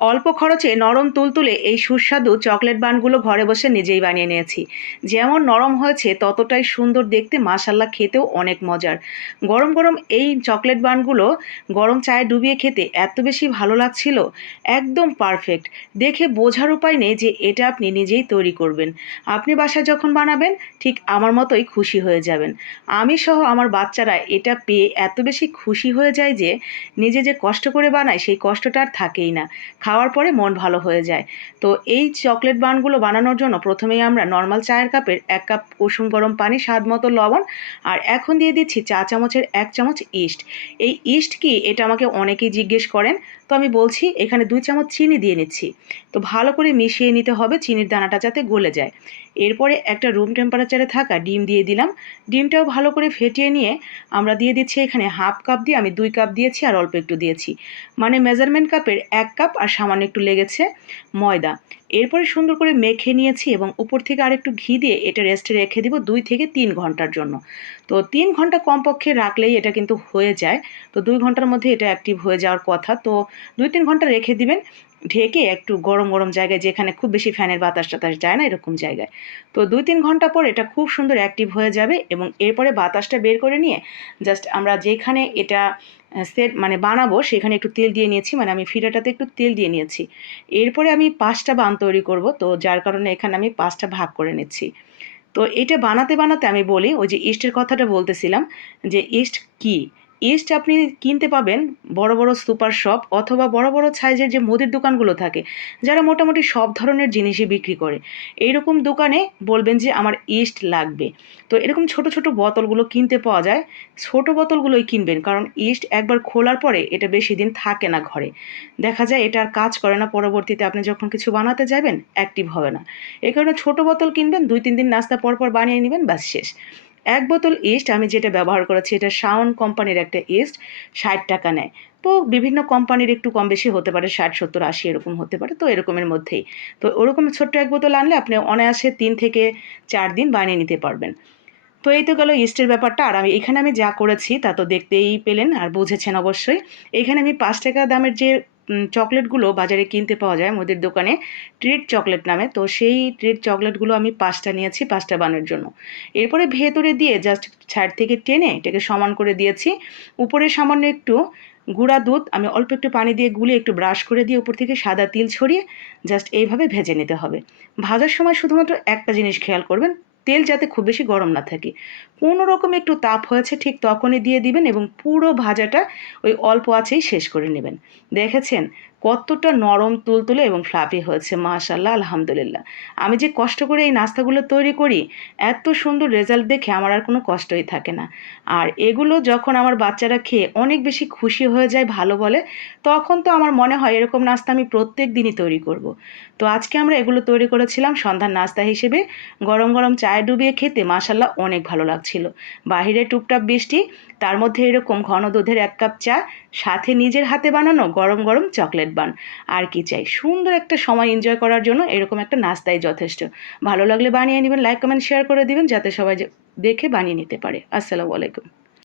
অল্প খরচে নরম তুলতুলে এই সুস্বাদু চকলেট বানগুলো ঘরে বসে নিজেই বানিয়ে নিয়েছি। যেমন নরম হয়েছে, ততটাই সুন্দর দেখতে মাসাল্লা খেতেও অনেক মজার। গরম গরম এই চকলেট বানগুলো গরম চায়ে ডুবিয়ে খেতে এত বেশি ভালো লাগছিল, একদম পারফেক্ট। দেখে বোঝার উপায় নেই যে এটা আপনি নিজেই তৈরি করবেন। আপনি বাসায় যখন বানাবেন, ঠিক আমার মতোই খুশি হয়ে যাবেন। আমি সহ আমার বাচ্চারা এটা পেয়ে এত বেশি খুশি হয়ে যায় যে নিজে যে কষ্ট করে বানায়, সেই কষ্টটা আর থাকেই না। খাওয়ার পরে মন ভালো হয়ে যায়। তো এই চকলেট বানগুলো বানানোর জন্য প্রথমেই আমরা নর্মাল চায়ের কাপের এক কাপ কুসুম গরম পানি, স্বাদ মতো লবণ আর এখন দিয়ে দিচ্ছি চা চামচের এক চামচ ইস্ট এই ইস্ট কি? এটা আমাকে অনেকেই জিজ্ঞেস করেন। তো আমি বলছি, এখানে দুই চামচ চিনি দিয়ে নিচ্ছি। তো ভালো করে মিশিয়ে নিতে হবে, চিনির দানাটা যাতে গলে যায়। এরপরে একটা রুম টেম্পারেচারে থাকা ডিম দিয়ে দিলাম। ডিমটাও ভালো করে ফেটিয়ে নিয়ে আমরা দিয়ে দিচ্ছি এখানে হাফ কাপ দিয়ে, আমি দুই কাপ দিয়েছি আর অল্প একটু দিয়েছি। মানে মেজারমেন্ট কাপের এক কাপ আর সামান্য একটু লেগেছে ময়দা। এরপরে সুন্দর করে মেখে নিয়েছি এবং উপর থেকে আর একটু ঘি দিয়ে এটা রেস্টে রেখে দিব দুই থেকে তিন ঘণ্টার জন্য। তো তিন ঘণ্টা কমপক্ষে রাখলেই এটা কিন্তু হয়ে যায়। তো দুই ঘণ্টার মধ্যে এটা অ্যাক্টিভ হয়ে যাওয়ার কথা। তো দুই তিন ঘণ্টা রেখে দিবেন। ঢেকে একটু গরম গরম জায়গায় যেখানে খুব বেশি ফ্যানের বাতাস টাতাস যায় না এরকম জায়গায়। তো দুই তিন ঘণ্টা পর এটা খুব সুন্দর অ্যাক্টিভ হয়ে যাবে এবং এরপরে বাতাসটা বের করে নিয়ে জাস্ট আমরা যেখানে এটা সেট মানে বানাবো সেখানে একটু তেল দিয়ে নিয়েছি মানে আমি ফিরাটাতে একটু তেল দিয়ে নিয়েছি। এরপরে আমি পাঁচটা বান তৈরি করব, তো যার কারণে এখানে আমি পাঁচটা ভাগ করে নিচ্ছি। তো এটা বানাতে বানাতে আমি বলি, ওই যে ইস্টের কথাটা বলতেছিলাম যে ইস্ট কী? ইস্ট আপনি কিনতে পাবেন বড় বড় সুপার শপ অথবা বড় বড় সাইজের যে মুদির দোকানগুলো থাকে, যারা মোটামুটি সব ধরনের জিনিসই বিক্রি করে। এইরকম দোকানে বলবেন যে আমার ইস্ট লাগবে। তো এরকম ছোট ছোট বোতলগুলো কিনতে পাওয়া যায়। ছোট বোতলগুলোই কিনবেন কারণ ইস্ট একবার খোলার পরে এটা বেশি দিন থাকে না ঘরে। দেখা যায় এটা আর কাজ করে না, পরবর্তীতে আপনি যখন কিছু বানাতে যাবেন অ্যাক্টিভ হবে না। এই কারণে ছোট বোতল কিনবেন, দুই তিন দিন নাস্তা পর পর বানিয়ে নেবেন, ব্যাস শেষ। এক বোতল ইস্ট আমি যেটা ব্যবহার করেছি, এটা শাওন কোম্পানির একটা ইস্ট, ষাট টাকা নেয়। তো বিভিন্ন কোম্পানির একটু কম বেশি হতে পারে, ষাট, সত্তর, আশি এরকম হতে পারে, তো এরকমের মধ্যেই। তো ওরকম ছোট্ট এক বোতল আনলে আপনি অনায়াসে তিন থেকে চার দিন বানিয়ে নিতে পারবেন। তো এই তো গেল ইস্টের ব্যাপারটা। আর আমি এখানে আমি যা করেছি তা তো দেখতেই পেলেন আর বুঝেছেন অবশ্যই। এখানে আমি পাঁচ টাকা দামের যে চকলেটগুলো বাজারে কিনতে পাওয়া যায় মুদির দোকানে ট্রিট চকলেট নামে। তো সেই ট্রিট চকলেটগুলো আমি পাঁচটা নিয়েছি, পাঁচটা বানানোর জন্য। এরপরে ভেতরে দিয়ে জাস্ট ছাড় থেকে টেনে এটাকে সমান করে দিয়েছি। উপরে সামান্য একটু গুঁড়া দুধ, আমি অল্প একটু পানি দিয়ে গুলে একটু ব্রাশ করে দিয়ে উপর থেকে সাদা তিল ছড়িয়ে জাস্ট এইভাবে ভেজে নিতে হবে। ভাজার সময় শুধুমাত্র একটা জিনিস খেয়াল করবেন তেল যাতে খুব বেশি গরম না থাকে। কোনো রকম একটু তাপ হয়েছে ঠিক তখনই দিয়ে দিবেন এবং পুরো ভাজাটা ওই অল্প আছেই শেষ করে নেবেন। দেখেছেন? কতটা নরম, তুলতুলে এবং ফ্লাফি হয়েছে মাশাল্লাহ আলহামদুলিল্লাহ। আমি যে কষ্ট করে এই নাস্তাগুলো তৈরি করি, এত সুন্দর রেজাল্ট দেখে আমার আর কোনো কষ্টই থাকে না। আর এগুলো যখন আমার বাচ্চারা খেয়ে অনেক বেশি খুশি হয়ে যায়, ভালো বলে, তখন তো আমার মনে হয় এরকম নাস্তা আমি প্রত্যেক দিনই তৈরি করব। তো আজকে আমরা এগুলো তৈরি করেছিলাম সন্ধ্যার নাস্তা হিসেবে, গরম গরম চায়ে ডুবিয়ে খেতে মাশাল্লাহ অনেক ভালো লাগছিল। বাহিরে টুপটাপ বৃষ্টি, তার মধ্যে এরকম ঘন দুধের এক কাপ চা, সাথে নিজের হাতে বানানো গরম গরম চকলেট বান। আর কি চাই? সুন্দর একটা সময় এনজয় করার জন্য এরকম একটা নাস্তাই যথেষ্ট। ভালো লাগলে বানিয়ে নেবেন লাইক কমেন্ট শেয়ার করে দিবেন, যাতে সবাই দেখে বানিয়ে নিতে পারে। আসসালামু আলাইকুম।